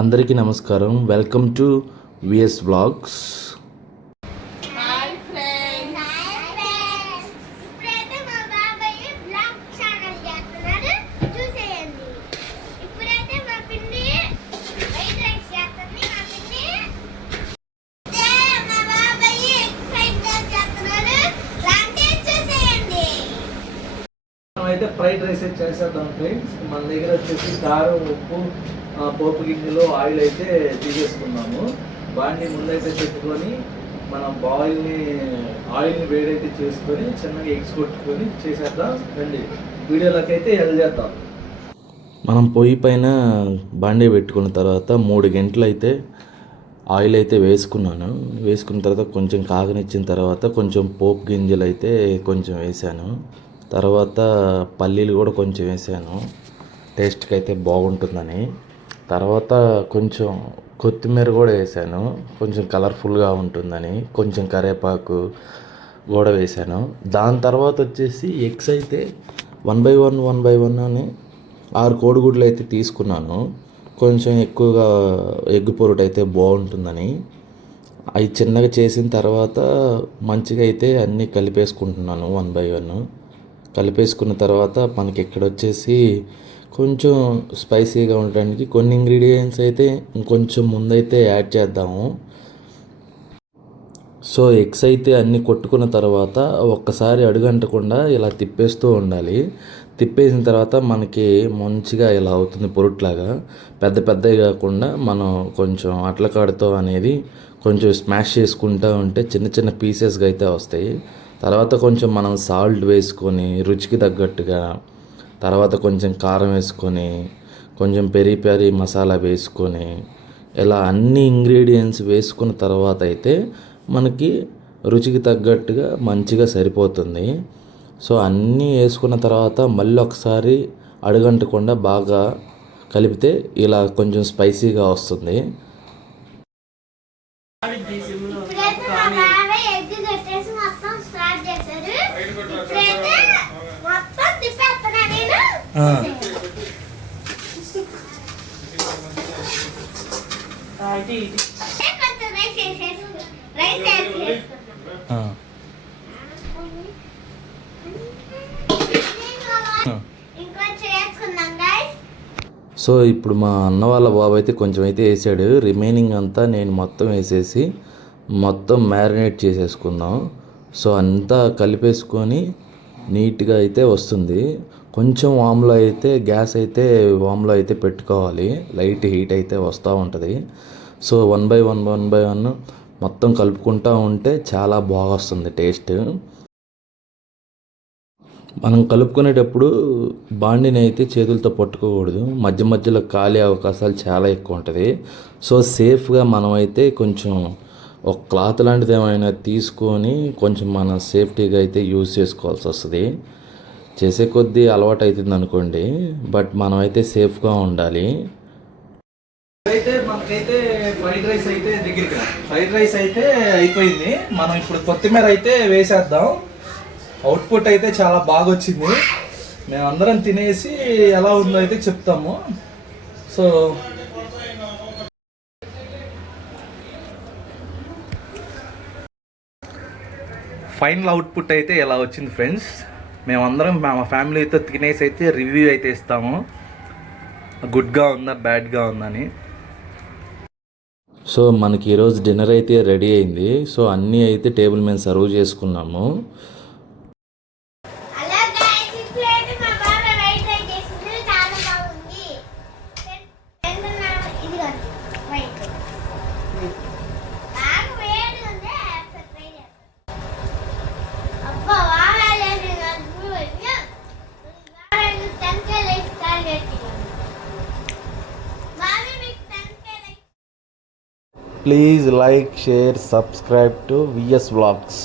అందరికీ నమస్కారం. Welcome to VS vlogs. అయితే ఫ్రైడ్ రైస్ చేసేద్దాం ఫ్రెండ్స్. మన దగ్గర వచ్చేసి కారం, ఉప్పు, పోపు గిన్నెలో ఆయిల్ అయితే తీసేసుకున్నాము. బాండి ముందైతే పెట్టుకొని మనం ఆయిల్ని వేడైతే చేసుకొని చిన్నగా ఎగ్స్ కొట్టుకొని చేసేద్దాం. రండి వీడియోలోకి అయితే వెళ్ళేద్దాం. మనం పొయ్యి పైన బాండీ పెట్టుకున్న తర్వాత 3 గంటలు అయితే ఆయిల్ అయితే వేసుకున్నాను. వేసుకున్న తర్వాత కొంచెం కాగనిచ్చిన తర్వాత కొంచెం పోపు గింజలు అయితే కొంచెం వేసాను. తర్వాత పల్లీలు కూడా కొంచెం వేసాను, టేస్ట్కి అయితే బాగుంటుందని. తర్వాత కొంచెం కొత్తిమీర కూడా వేసాను, కొంచెం కలర్ఫుల్గా ఉంటుందని. కొంచెం కరివేపాకు కూడా వేసాను. దాని తర్వాత వచ్చేసి ఎగ్స్ అయితే 1 by 1 అని 6 కోడిగుడ్లు అయితే తీసుకున్నాను. కొంచెం ఎక్కువగా ఎగ్ పొరుటు అయితే బాగుంటుందని అవి చిన్నగా చేసిన తర్వాత మంచిగా అయితే అన్నీ కలిపేసుకుంటున్నాను 1 by 1. కలిపేసుకున్న తర్వాత మనకి ఇక్కడ వచ్చేసి కొంచెం స్పైసీగా ఉండడానికి కొన్ని ఇంగ్రీడియంట్స్ అయితే ఇంకొంచెం ముందైతే యాడ్ చేద్దాము. సో ఎగ్స్ అయితే అన్నీ కొట్టుకున్న తర్వాత ఒక్కసారి అడుగంటకుండా ఇలా తిప్పేస్తూ ఉండాలి. తిప్పేసిన తర్వాత మనకి మంచిగా ఇలా అవుతుంది పొరుట్లాగా. పెద్దవి కాకుండా మనం కొంచెం అట్లకాడతో అనేది కొంచెం స్మాష్ చేసుకుంటూ ఉంటే చిన్న చిన్న పీసెస్గా అయితే వస్తాయి. తర్వాత కొంచెం మనం సాల్ట్ వేసుకొని రుచికి తగ్గట్టుగా, తర్వాత కొంచెం కారం వేసుకొని, కొంచెం పెరి మసాలా వేసుకొని, ఇలా అన్ని ఇంగ్రీడియంట్స్ వేసుకున్న తర్వాత అయితే మనకి రుచికి తగ్గట్టుగా మంచిగా సరిపోతుంది. సో అన్నీ వేసుకున్న తర్వాత మళ్ళీ ఒకసారి అడుగంటకుండా బాగా కలిపితే ఇలా కొంచెం స్పైసీగా వస్తుంది. సో ఇప్పుడు మా అన్న వాళ్ళ బాబు అయితే కొంచెం అయితే వేసాడు. రిమైనింగ్ అంతా నేను మొత్తం వేసేసి మొత్తం మ్యారినేట్ చేసేసుకుందాం. సో అంతా కలిపేసుకొని నీట్గా అయితే వస్తుంది. కొంచెం గ్యాస్ అయితే వామ్లో అయితే పెట్టుకోవాలి. లైట్ హీట్ అయితే వస్తూ ఉంటుంది. సో 1 by 1 మొత్తం కలుపుకుంటూ ఉంటే చాలా బాగా వస్తుంది టేస్ట్. మనం కలుపుకునేటప్పుడు బాండిని అయితే చేతులతో పట్టుకోకూడదు. మధ్యలో కాలే అవకాశాలు చాలా ఎక్కువ ఉంటుంది. సో సేఫ్గా మనం అయితే కొంచెం ఒక క్లాత్ లాంటిది ఏమైనా తీసుకొని కొంచెం మన సేఫ్టీగా అయితే యూజ్ చేసుకోవాల్సి వస్తుంది. చేసే కొద్దీ అలవాటు అవుతుంది అనుకోండి, బట్ మనం అయితే సేఫ్గా ఉండాలి. అయితే మనకైతే ఫ్రైడ్ రైస్ అయితే అయిపోయింది. మనం ఇప్పుడు కొత్తిమీర అయితే వేసేద్దాం. అవుట్పుట్ అయితే చాలా బాగా వచ్చింది. మేమందరం తినేసి ఎలా ఉందో అయితే చెప్తాము. సో ఫైనల్ అవుట్పుట్ అయితే ఎలా వచ్చింది ఫ్రెండ్స్. మేమందరం మా ఫ్యామిలీతో తినేసి అయితే రివ్యూ అయితే ఇస్తాము, గుడ్గా ఉందా బ్యాడ్గా ఉందని. సో మనకి ఈరోజు డిన్నర్ అయితే రెడీ అయింది. సో అన్నీ అయితే టేబుల్ మీద సర్వ్ చేసుకున్నాము. Please like, share, subscribe to VS Vlogs.